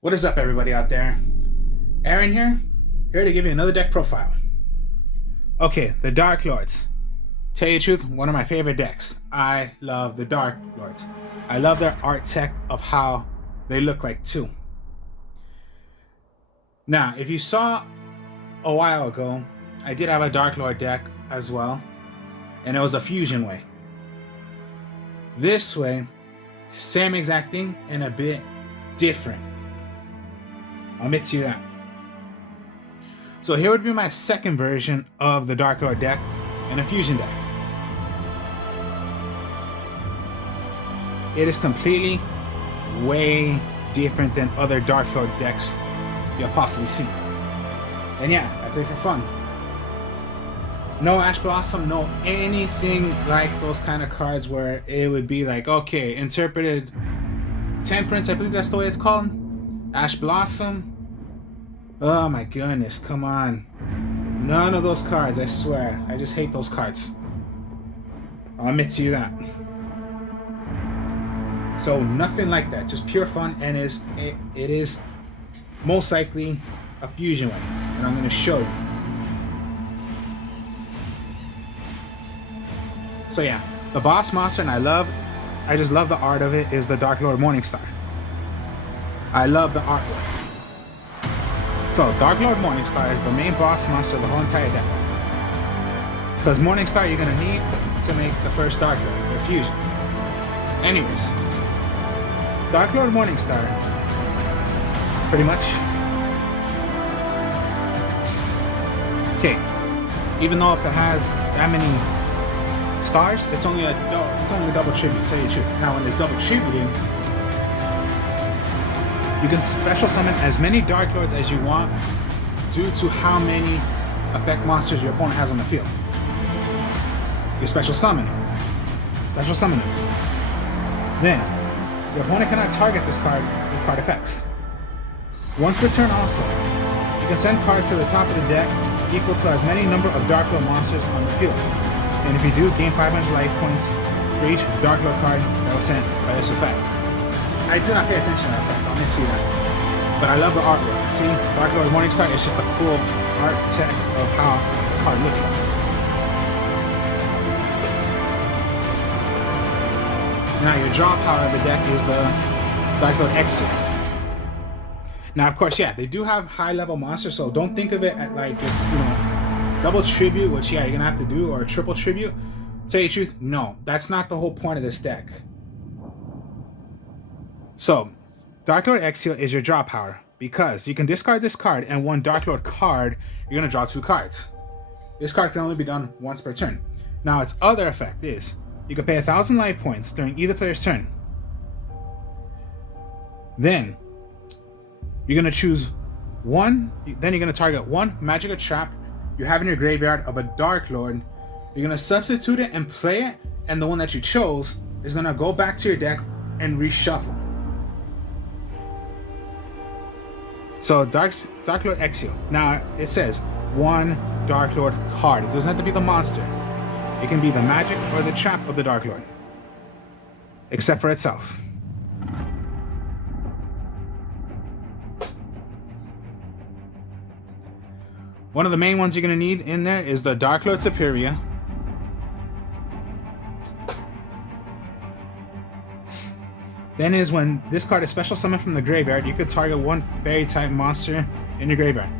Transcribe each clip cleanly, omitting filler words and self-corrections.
What is up, everybody out there? Aaron here to give you another deck profile. Okay, the Darklords. Tell you the truth, one of my favorite decks. I love the Darklords. I love their art tech of how they look like too. Now, if you saw a while ago, I did have a Darklord deck as well, and it was a fusion way. This way, same exact thing and a bit different. I'll admit to you that. So here would be my second version of the Darklord deck and a fusion deck. It is completely way different than other Darklord decks you'll possibly see. And yeah, I play for fun. No Ash Blossom, no anything like those kind of cards where it would be like, okay, interpreted Temperance, I believe that's the way it's called. Ash Blossom. Oh my goodness, come on. None of those cards, I swear. I just hate those cards. I'll admit to you that. So nothing like that, just pure fun, and it is most likely a fusion way, and I'm going to show you. So yeah, the boss monster, and I just love the art of it, is the Darklord Morningstar. I love the artwork. So, Darklord Morningstar is the main boss monster of the whole entire deck. Because Morningstar you're going to need to make the first Darklord, the fusion. Anyways, Darklord Morningstar, pretty much. Okay, even though if it has that many stars, it's only a double tribute, tell you the truth. Now, when it's double tributing, you can special summon as many Darklords as you want due to how many effect monsters your opponent has on the field. You special summon it. Special summon it. Then, your opponent cannot target this card with card effects. Once per turn also, you can send cards to the top of the deck equal to as many number of Darklord monsters on the field. And if you do, gain 500 life points for each Darklord card that was sent by this effect. I do not pay attention to that effect, I'll admit to you that. But I love the artwork. See, Darklord Morningstar is just a cool art tech of how the card looks like. Now your draw power of the deck is the Darklord Exio. Now of course, yeah, they do have high level monsters, so don't think of it at like it's, double tribute, which yeah, you're gonna have to do, or triple tribute. Tell you the truth, no, that's not the whole point of this deck. So, Darklord Exio is your draw power, because you can discard this card, and one Darklord card, you're going to draw 2 cards. This card can only be done once per turn. Now, its other effect is, you can pay 1,000 life points during either player's turn. Then, you're going to choose then you're going to target one magic or trap you have in your graveyard of a Darklord. You're going to substitute it and play it, and the one that you chose is going to go back to your deck and reshuffle. So Darklord Exio. Now it says one Darklord card. It doesn't have to be the monster. It can be the magic or the trap of the Darklord. Except for itself. One of the main ones you're going to need in there is the Darklord Superior. Then is when this card is special summoned from the graveyard, you could target one fairy type monster in your graveyard,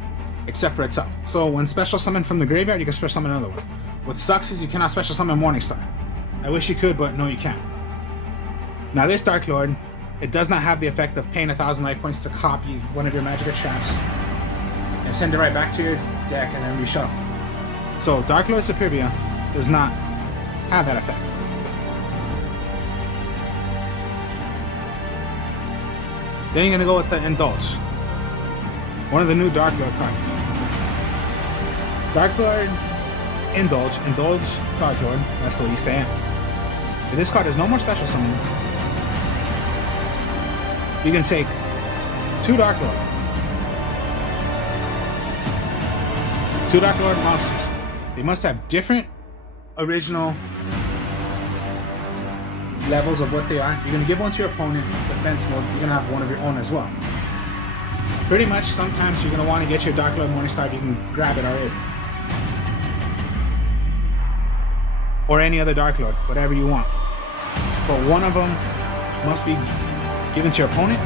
except for itself. So when special summoned from the graveyard, you can special summon another one. What sucks is you cannot special summon Morningstar. I wish you could, but no, you can't. Now this Darklord, it does not have the effect of paying 1,000 life points to copy one of your magic or traps and send it right back to your deck and then reshuffle. So Darklord Superior does not have that effect. Then you're going to go with the Indulge. One of the new Darklord cards. Darklord Indulge Darklord, that's what he's saying. If this card has no more special summon, you can take 2 Darklord. 2 Darklord monsters. They must have different original levels of what they are. You're going to give one to your opponent, defense mode. You're going to have one of your own as well. Pretty much, sometimes you're going to want to get your Darklord Morningstar if you can grab it already. Or any other Darklord, whatever you want. But one of them must be given to your opponent,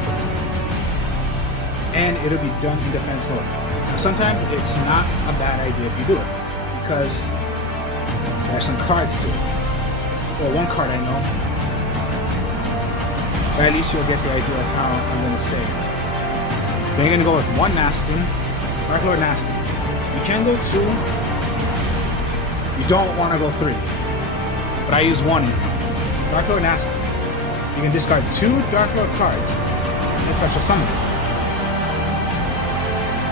and it'll be done in defense mode. Now, sometimes it's not a bad idea if you do it, because there's some cards to it. Well, one card I know, but at least you'll get the idea of how I'm going to say it. Then you're going to go with one Nastin, Darklord Nastin. You can go two. You don't want to go three, but I use one. Darklord Nastin. You can discard two Darklord cards and special summon.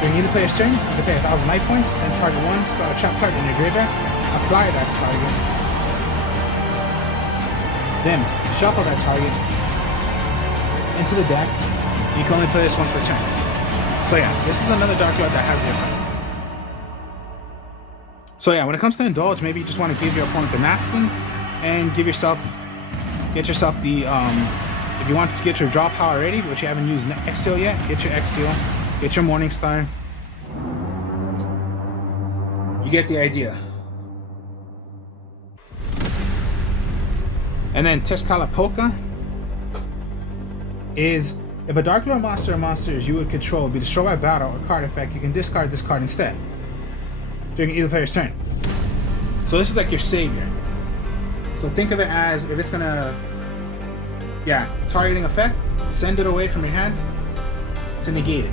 During either player's turn, you can pay 1,000 life points and target one spell or trap card in your graveyard. Apply that target. Then shuffle that target into the deck. You can only play this once per turn. So yeah, this is another Darklord that has the effect. So yeah, when it comes to Indulge, maybe you just want to give your opponent the Nastin and get yourself the, if you want to get your draw power ready, which you haven't used X-Seal yet, get your X-Seal, get your Morningstar. You get the idea. And then Tezcatlipoca is, if a Darklord monster or monsters you would control be destroyed by battle or card effect, you can discard this card instead during either player's turn. So this is like your savior. So think of it as, if it's gonna, targeting effect, send it away from your hand to negate it.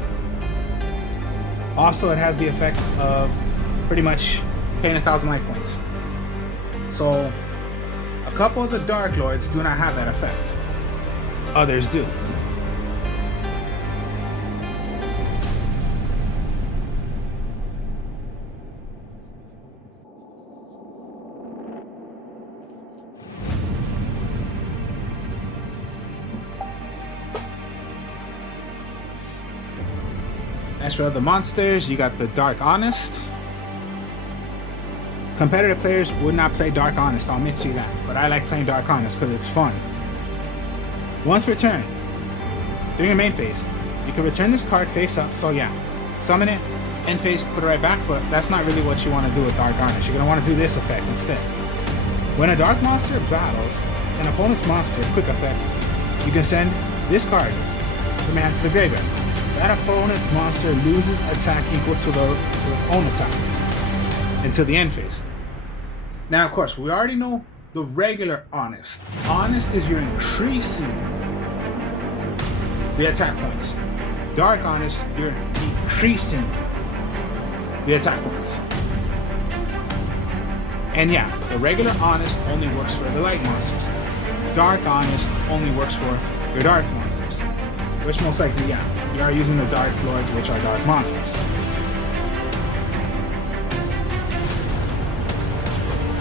Also, it has the effect of pretty much paying 1,000 life points. So a couple of the Darklords do not have that effect. Others do. As for other monsters, you got the Dark Honest. Competitive players would not play Dark Honest, I'll admit to you that. But I like playing Dark Honest because it's fun. Once per turn, during your main phase, you can return this card face up. So yeah, summon it, end phase, put it right back. But that's not really what you want to do with Dark Honest. You're going to want to do this effect instead. When a Dark Monster battles an opponent's monster, quick effect, you can send this card from your hand to the graveyard. That opponent's monster loses attack equal to its own attack until the end phase. Now, of course, we already know the regular Honest. Honest is you're increasing the attack points. Dark Honest, you're decreasing the attack points. And yeah, the regular Honest only works for the light monsters. Dark Honest only works for your dark monsters. Which most likely, you are using the Darklords, which are dark monsters.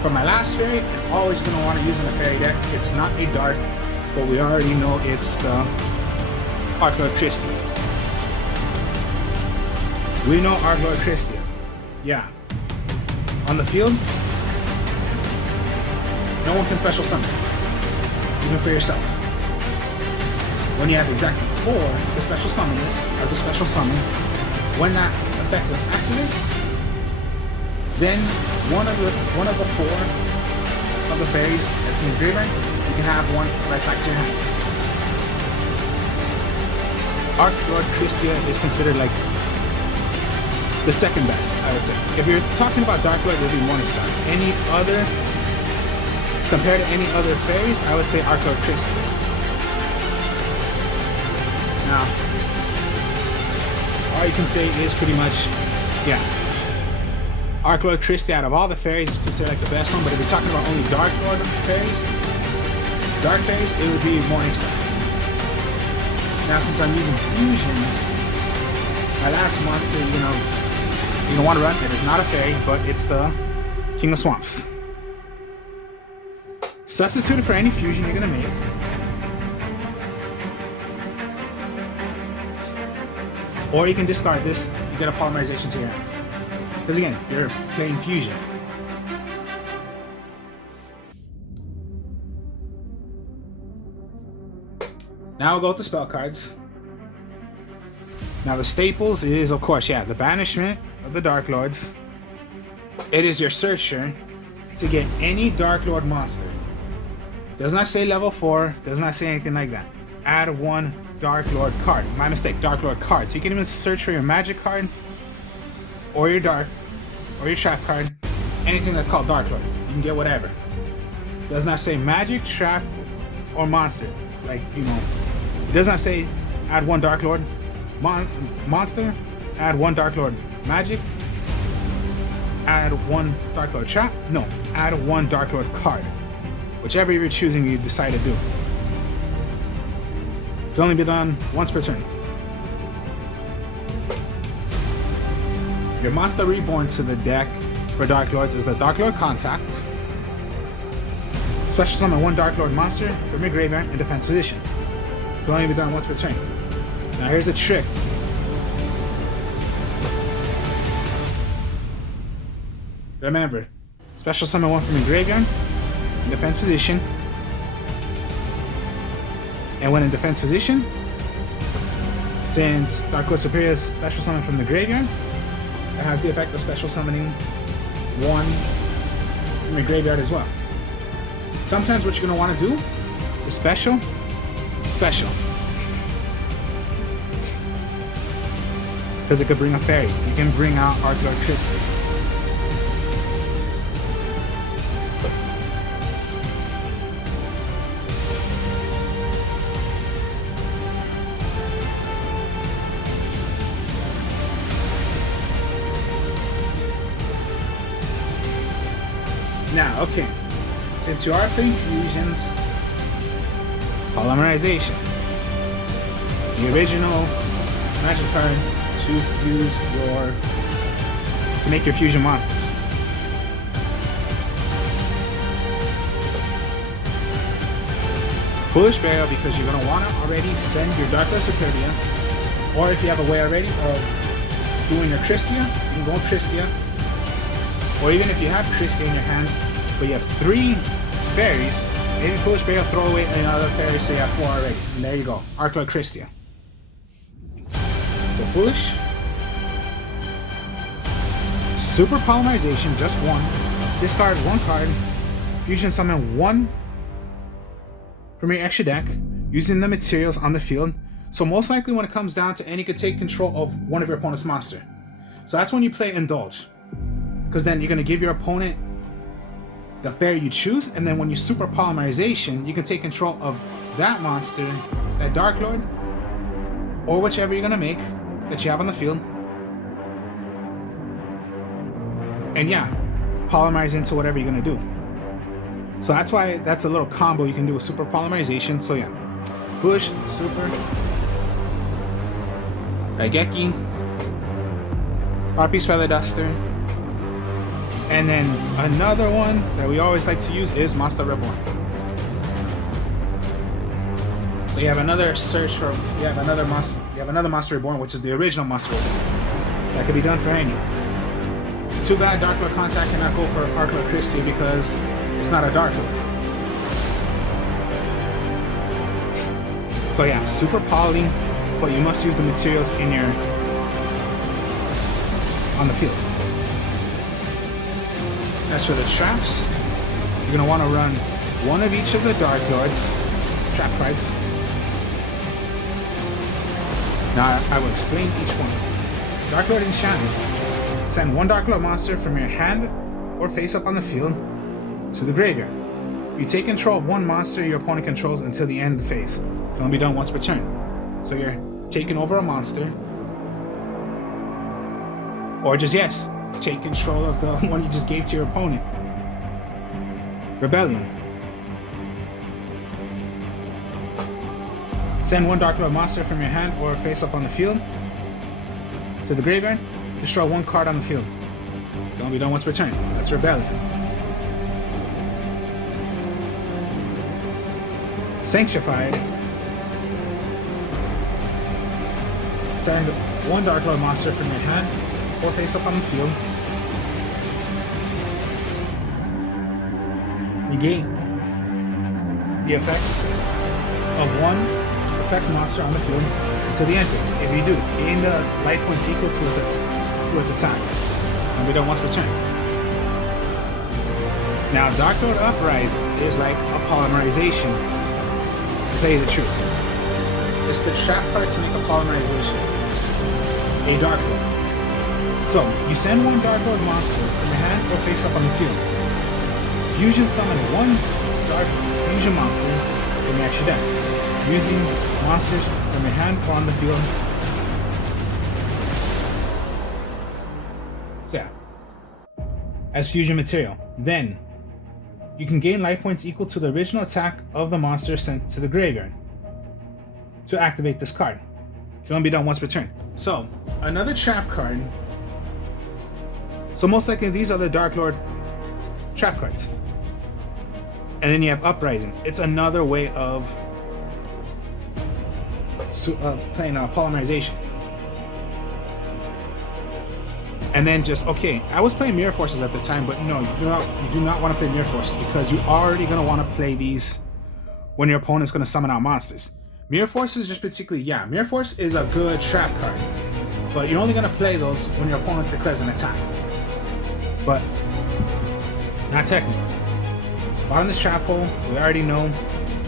For my last fairy, I'm always going to want to use in a fairy deck. It's not a dark, but we already know it's the Darklord Christia. We know Darklord Christia. Yeah. On the field, no one can special summon, even for yourself. When you have exactly 4 the special summon this as a special summon, when that effect will activate, then one of the 4 of the fairies that's in the graveyard, you can have one right back to your hand. Darklord Christia is considered like the second best, I would say. If you're talking about Darklord, it would be Morningstar. Compared to any other fairies, I would say Darklord Christia. Now, all you can say is pretty much, Darklord Christia out of all the fairies is considered like the best one, but if you're talking about only Darklord fairies, dark fairies, it would be Morningstar. Now, since I'm using fusions, my last monster, you're gonna want to run, it is not a fairy, but it's the King of Swamps. Substitute it for any fusion you're gonna make. Or you can discard this, you get a polymerization to your hand. Because again, you're playing fusion. Now we'll go with the spell cards. Now the staples is, of course, the Banishment of the Darklords. It is your searcher to get any Darklord monster. Does not say level 4, does not say anything like that. Add 1 Darklord card. My mistake, Darklord card. So you can even search for your magic card, or your dark, or your trap card. Anything that's called Darklord. You can get whatever. Does not say magic, trap, or monster. Like, you know, it does not say add 1 Darklord monster, add 1 Darklord magic, add 1 Darklord trap. No, add 1 Darklord card. Whichever you're choosing, you decide to do. It can only be done once per turn. Your monster reborn to the deck for Darklords is the Darklord Contact. Special summon 1 Darklord monster from your graveyard in defense position. It can only be done once per turn. Now here's a trick. Remember, special summon 1 from your graveyard in defense position. And when in defense position, since Darklord Superior is special summon from the graveyard, it has the effect of special summoning 1 from your graveyard as well. Sometimes what you're going to want to do is special. Because it could bring a fairy. You can bring out Darklord Crystal. Now, okay, since you are playing fusions, polymerization, the original magic card to fuse to make your fusion monsters. Foolish Burial, because you're going to want to already send your Darklord Superior, or if you have a way already of doing your Christia, you can go with Christia. Or even if you have Christia in your hand, but you have 3 fairies, maybe Foolish Burial, throw away another fairy so you have 4 already. And there you go, Darklord Christia. So Foolish. Super Polymerization, just 1. Discard 1 card. Fusion summon 1 from your extra deck, using the materials on the field. So most likely when it comes down to, and you could take control of one of your opponent's monster. So that's when you play Indulge. Because then you're going to give your opponent the fairy you choose, and then when you super polymerization, you can take control of that monster, that Darklord, or whichever you're going to make that you have on the field. And polymerize into whatever you're going to do. So that's why that's a little combo you can do with super polymerization. So Push, super, Raigeki, Harpy's Feather Duster. And then another one that we always like to use is Monster Reborn. So you have another search for, you have another Monster Reborn, which is the original Monster Reborn. That could be done for any. Too bad Darklord Contact cannot go for Darklord Christie because it's not a Darklord. So super poly, but you must use the materials in your, on the field. As for the traps, you're going to want to run one of each of the Darklords, trap cards. Now I will explain each one. Darklord Enchantment. Send 1 Darklord monster from your hand or face up on the field to the graveyard. You take control of 1 monster your opponent controls until the end of the phase. It can only be done once per turn. So you're taking over a monster. Or just, take control of the one you just gave to your opponent. Rebellion. Send 1 Darklord monster from your hand or face up on the field to the graveyard. Destroy 1 card on the field. It can only be done once per turn. That's Rebellion. Sanctified. Send 1 Darklord monster from your hand or face up on the field. Negate the effects of 1 effect monster on the field until the end phase. If you do, gain the life points equal to its attack. And we do it once per turn. Now, Darklord Uprising is like a polymerization, to tell you the truth. It's the trap card to make a polymerization. A Darklord. So, you send one Darklord monster from your hand or face up on the field. Fusion summon one Dark Fusion monster from your extra deck, using monsters from your hand or on the field. So yeah, as fusion material. Then, you can gain life points equal to the original attack of the monster sent to the graveyard to activate this card. It can only be done once per turn. So, another trap card. So most likely these are the Darklord trap cards. And then you have Uprising. It's another way of playing polymerization. And then just, okay, I was playing Mirror Forces at the time, but no, you do not want to play Mirror Forces because you're already going to want to play these when your opponent's going to summon out monsters. Mirror Forces just particularly, yeah, Mirror Force is a good trap card, but you're only going to play those when your opponent declares an attack. But not technically. Bottom of this trap hole, we already know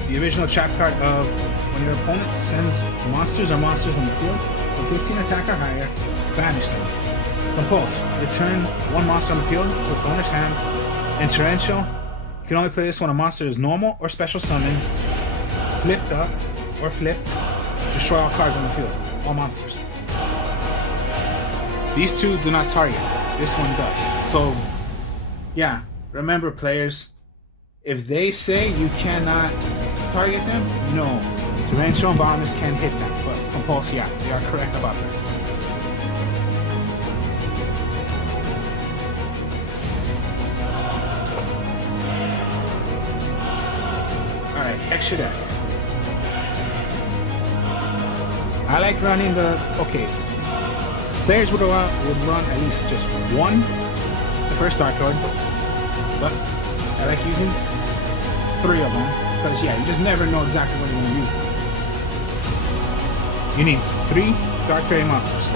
the original trap card of when your opponent sends monsters on the field with 15 attack or higher, banish them. Compulse, return one monster on the field to its owner's hand. And Torrential, you can only play this when a monster is normal or special summon, flipped up or flipped, destroy all cards on the field, all monsters. These two do not target, this one does. So, yeah, remember players, if they say you cannot target them, no. Torrential and Boundless can hit them, but Compulse, yeah, they are correct about that. Extra deck. I like running the, okay, players would run at least just one, the first Darklord, but I like using 3 of them, because yeah, you just never know exactly when you're going to use them. You need 3 Dark Fairy monsters.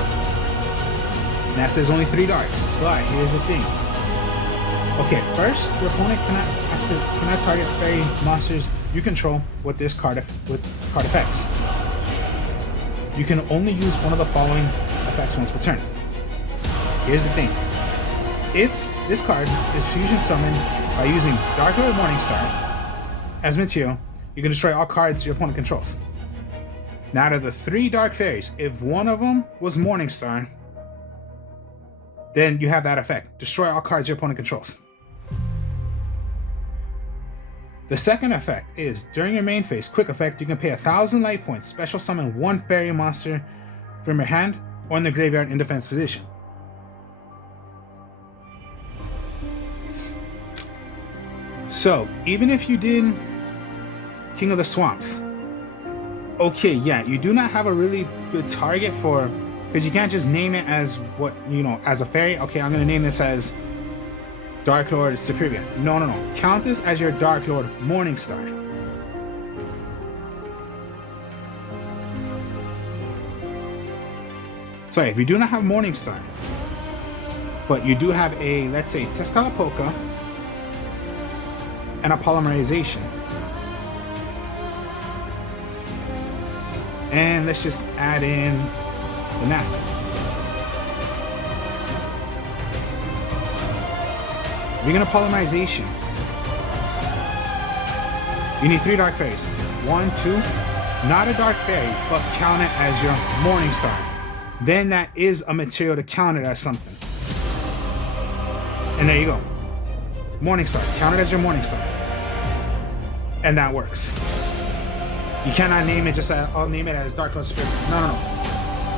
And that says only 3 darks, but here's the thing. Okay, first, your opponent cannot target fairy monsters you control with this card effects. You can only use one of the following effects once per turn. Here's the thing. If this card is fusion summoned by using Darklord Morningstar as material, you can destroy all cards your opponent controls. Now out of the 3 Dark Fairies, if one of them was Morningstar, then you have that effect. Destroy all cards your opponent controls. The second effect is, during your main phase, quick effect, you can pay 1,000 life points, special summon 1 fairy monster from your hand or in the graveyard in defense position. So, even if you did King of the Swamps, okay, yeah, you do not have a really good target for, because you can't just name it as what, as a fairy. Okay, I'm going to name this as Darklord Superior. No. Count this as your Darklord Morningstar. Sorry, if you do not have Morningstar, but you do have a, let's say, Tezcatlipoca and a Polymerization. And let's just add in the Nasty. If you're going to Polymerization, you need 3 Dark Fairies. 1, 2, not a Dark Fairy, but count it as your Morningstar. Then that is a material to count it as something. And there you go. Morningstar. Count it as your Morningstar. And that works. You cannot name it just, I'll name it as Darklord Superior. No.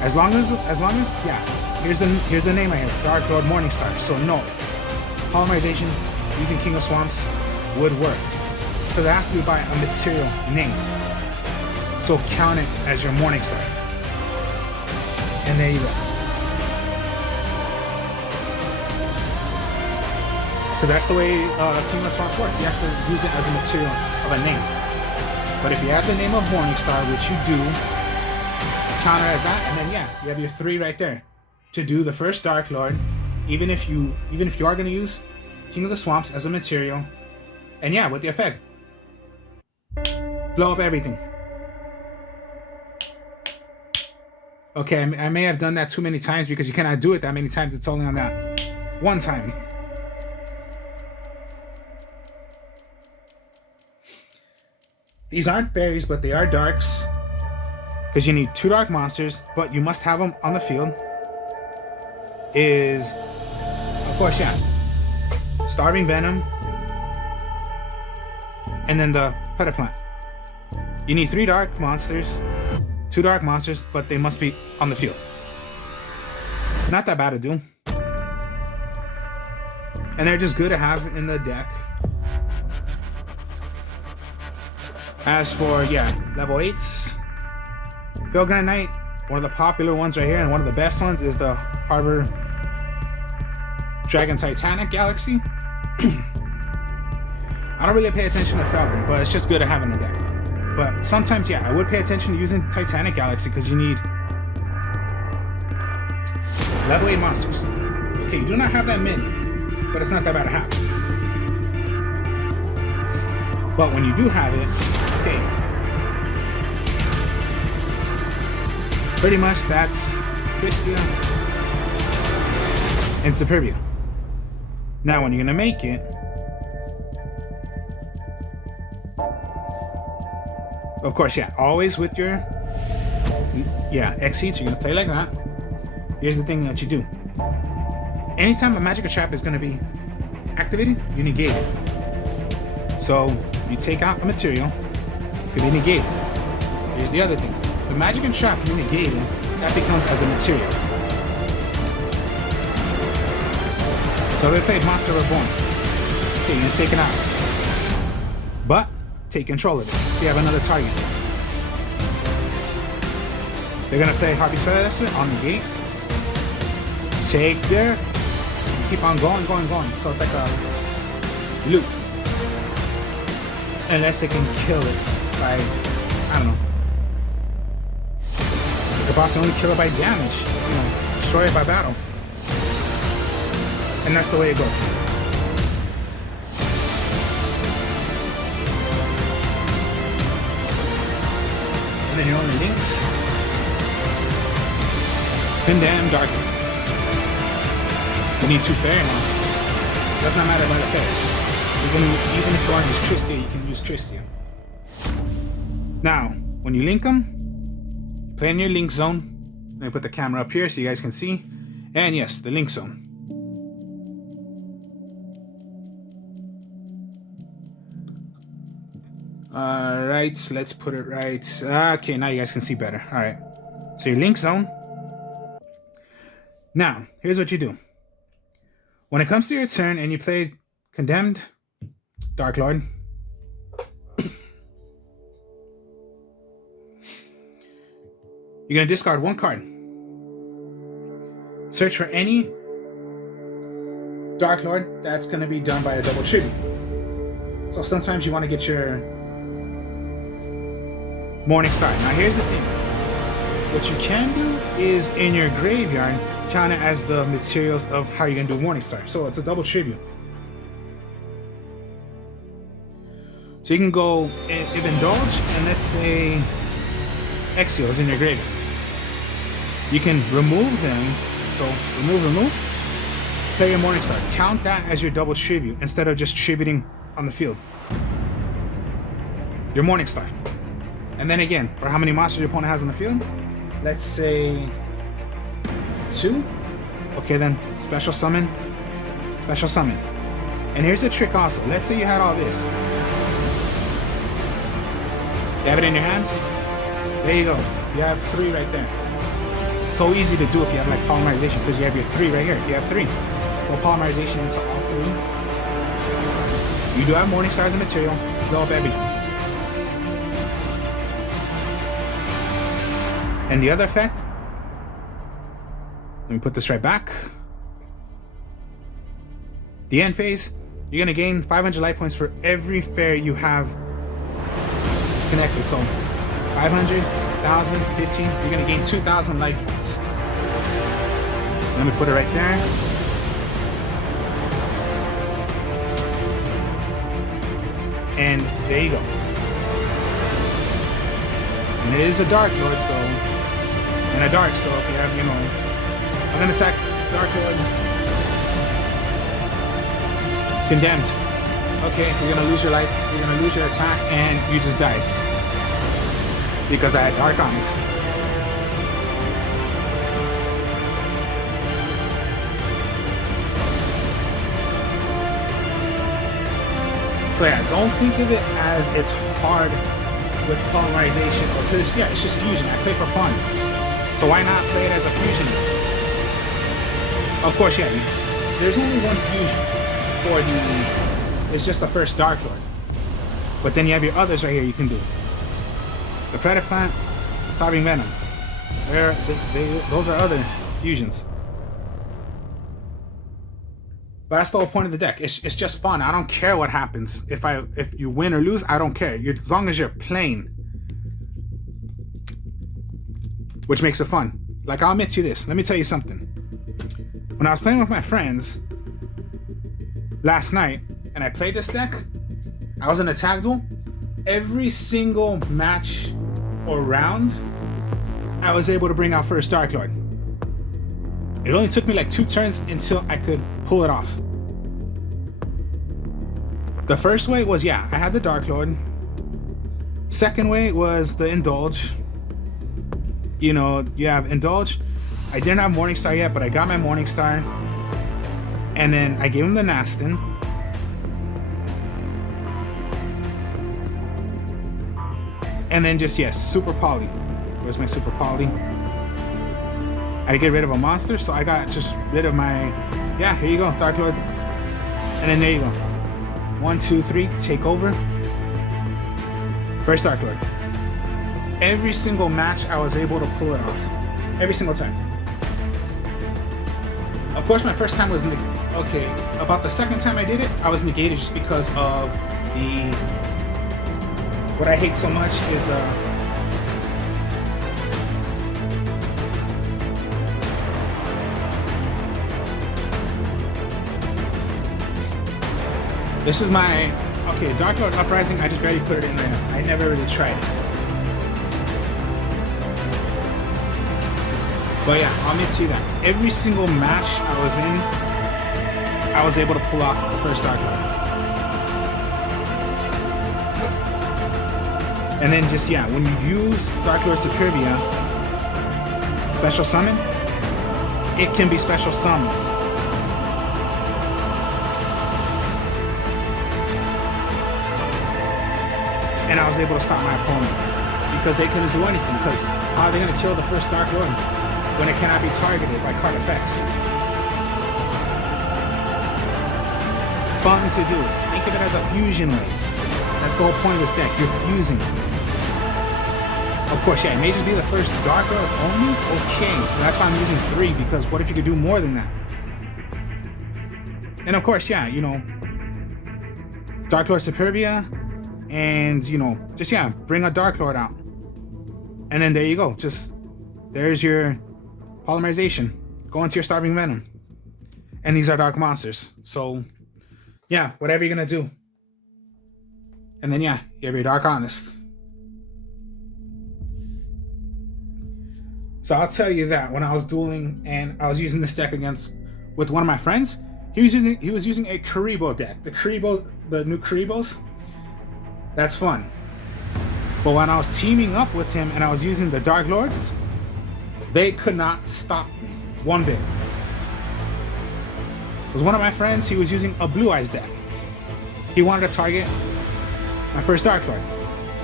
As long as, yeah, here's the name right here, Darklord Morningstar. So no. Polymerization using King of Swamps would work because it has to be by a material name. So count it as your Morningstar. And there you go. Because that's the way King of Swamps works. You have to use it as a material of a name. But if you add the name of Morningstar, which you do, counter as that, and then yeah, you have your 3 right there to do the first Darklord. Even if you are going to use King of the Swamps as a material, and yeah, with the effect, blow up everything. Okay, I may have done that too many times because you cannot do it that many times. It's only on that one time. These aren't fairies, but they are darks. Because you need 2 dark monsters, but you must have them on the field. Is, of course, yeah, Starving Venom, and then the Petal Plant. You need 3 dark monsters, 2 dark monsters, but they must be on the field. Not that bad to do. And they're just good to have in the deck. As for, yeah, level 8s, Field Knight, one of the popular ones right here, and one of the best ones is the Harbor Dragon Titanic Galaxy. I don't really pay attention to Falcon, but it's just good to have in the deck. But sometimes, yeah, I would pay attention to using Titanic Galaxy because you need level 8 monsters. Okay, you do not have that many, but it's not that bad to have. But when you do have it, okay, pretty much that's Christia and Superbia. Now, when you're gonna make it, of course, yeah, always with your, yeah, X-Seeds, you're gonna play like that. Here's the thing that you do. Anytime a magic or trap is gonna be activated, you negate it. So, you take out a material, it's gonna be negated. Here's the other thing. The magic and trap you negated, that becomes as a material. So they played Monster Reborn. Okay, you're gonna take it out. But take control of it. So you have another target. They're gonna play Harvey's Feather on the gate. Take there. Keep on going. So it's like a loop. Unless they can kill it by, I don't know. The boss only kill it by damage. You know, destroy it by battle. And that's the way it goes. And then your only links. Condemn Darklord. You need 2 fairy now. Does not matter about the fairies. Even if you want to use Christia, you can use Christia. Now, when you link them, you play in your link zone. Let me put the camera up here so you guys can see. And yes, the link zone. Alright, let's put it right. Okay, now you guys can see better. Alright. So your link zone. Now, here's what you do. When it comes to your turn and you play Condemned Darklord, you're going to discard 1 card. Search for any Darklord that's going to be done by a double tribute. So sometimes you want to get your Morningstar. Now here's the thing. What you can do is in your graveyard, count it as the materials of how you're going to do Morningstar. So it's a double tribute. So you can go, if Indulge, and let's say Exio is in your graveyard. You can remove them. So remove. Play your Morningstar. Count that as your double tribute instead of just tributing on the field. Your Morningstar. And then again, for how many monsters your opponent has on the field? Let's say 2. Okay, then special summon. And here's the trick also. Let's say you had all this. You have it in your hand. There you go. You have 3 right there. So easy to do if you have like polymerization because you have your 3 right here. You have 3. Go polymerization into all 3. You do have Morningstar as a material. Blow up everything. And the other effect, let me put this right back. The end phase, you're going to gain 500 life points for every fairy you have connected. So 500, 1,000, 15, you're gonna gain 2,000 life points. Let me put it right there. And there you go. And it is a Darklord, so, and a Dark, so if you have, you know, I'm gonna attack Darklord. Condemned. Okay, you're gonna lose your life, you're gonna lose your attack, and you just died. Because I had Dark Honest. So yeah, don't think of it as it's hard with polymerization, because yeah, it's just fusion. I play for fun. So why not play it as a fusion? Of course, yeah, there's only one fusion for the, it's just the first Darklord. But then you have your others right here you can do. The Predaplant, Starving Venom. Those are other fusions. But that's the whole point of the deck. It's just fun. I don't care what happens. If you win or lose, I don't care. As long as you're playing. Which makes it fun. Like, I'll admit to you this. Let me tell you something. When I was playing with my friends last night, and I played this deck, I was in a tag duel. Every single match or round, I was able to bring out first Darklord. It only took me like 2 turns until I could pull it off. The first way was, yeah, I had the Darklord. Second way was the Indulge. You know, you have Indulge. I didn't have Morningstar yet, but I got my Morningstar. And then I gave him the Nastin. And then just, yes, Super Poly. Where's my Super Poly? I had to get rid of a monster, so I got just rid of my, yeah, here you go, Darklord. And then there you go. 1, 2, 3, take over. First Darklord. Every single match, I was able to pull it off. Every single time. Of course, my first time was, okay, about the second time I did it, I was negated just because of the, what I hate so much is the, this is my, okay, Darklord Uprising, I just barely put it in there. I never really tried it. But yeah, I'll admit to you that every single match I was in, I was able to pull off the first Darklord. And then just, yeah, when you use Darklord Superbia, special summon, it can be special summoned. And I was able to stop my opponent because they couldn't do anything. Because how are they going to kill the first Darklord when it cannot be targeted by card effects? Fun to do. Think of it as a fusion way. That's the whole point of this deck. You're fusing. Of course, yeah, it may just be the first Darklord only. Okay, well, that's why I'm using 3, because what if you could do more than that? And of course, yeah, you know, Darklord Superbia. And, you know, just, yeah, bring a Darklord out. And then there you go. Just, there's your polymerization. Go into your Starving Venom. And these are dark monsters. So, yeah, whatever you're going to do. And then, yeah, you have your Dark Honest. So I'll tell you that when I was dueling and I was using this deck with one of my friends, he was using a Karibo deck. The new Karibos. That's fun. But when I was teaming up with him and I was using the Darklords, they could not stop me one bit. Because one of my friends, he was using a Blue Eyes deck. He wanted to target my first Darklord.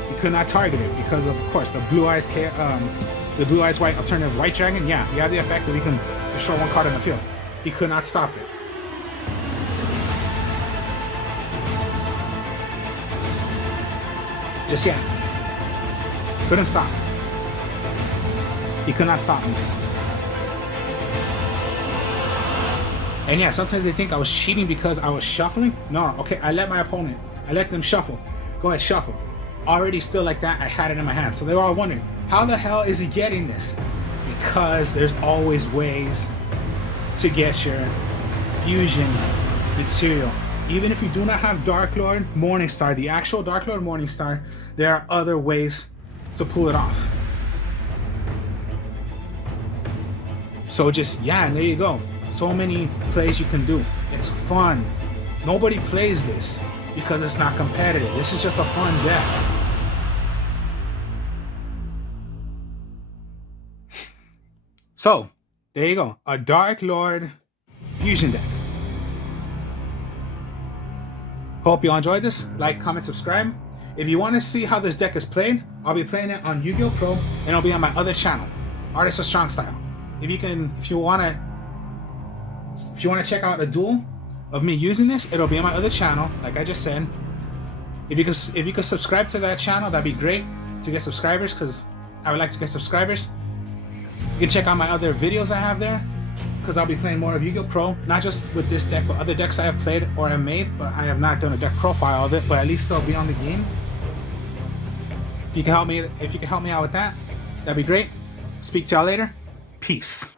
He could not target it because of course, the Blue Eyes White alternative White Dragon. Yeah, he had the effect that he can destroy one card in the field. He could not stop it. Just yet. Couldn't stop. He could not stop me. And yeah, sometimes they think I was cheating because I was shuffling. No, okay, I let them shuffle. Go ahead, shuffle. already still like that. I had it in my hand. So they were all wondering, how the hell is he getting this? Because there's always ways to get your fusion material. Even if you do not have Darklord Morningstar, the actual Darklord Morningstar, there are other ways to pull it off. So just, yeah, and there you go. So many plays you can do. It's fun. Nobody plays this because it's not competitive. This is just a fun deck. So, there you go. A Darklord fusion deck. Hope you all enjoyed this. Like, comment, subscribe. If you want to see how this deck is played, I'll be playing it on Yu-Gi-Oh! Pro, and it'll be on my other channel, Artists of Strong Style. If you wanna check out a duel of me using this, it'll be on my other channel, like I just said. If you could subscribe to that channel, that'd be great to get subscribers, because I would like to get subscribers. You can check out my other videos I have there, because I'll be playing more of Yu-Gi-Oh! Pro, not just with this deck, but other decks I have played or have made, but I have not done a deck profile of it, but at least they'll be on the game. If you can help me out with that, that'd be great. Speak to y'all later. Peace.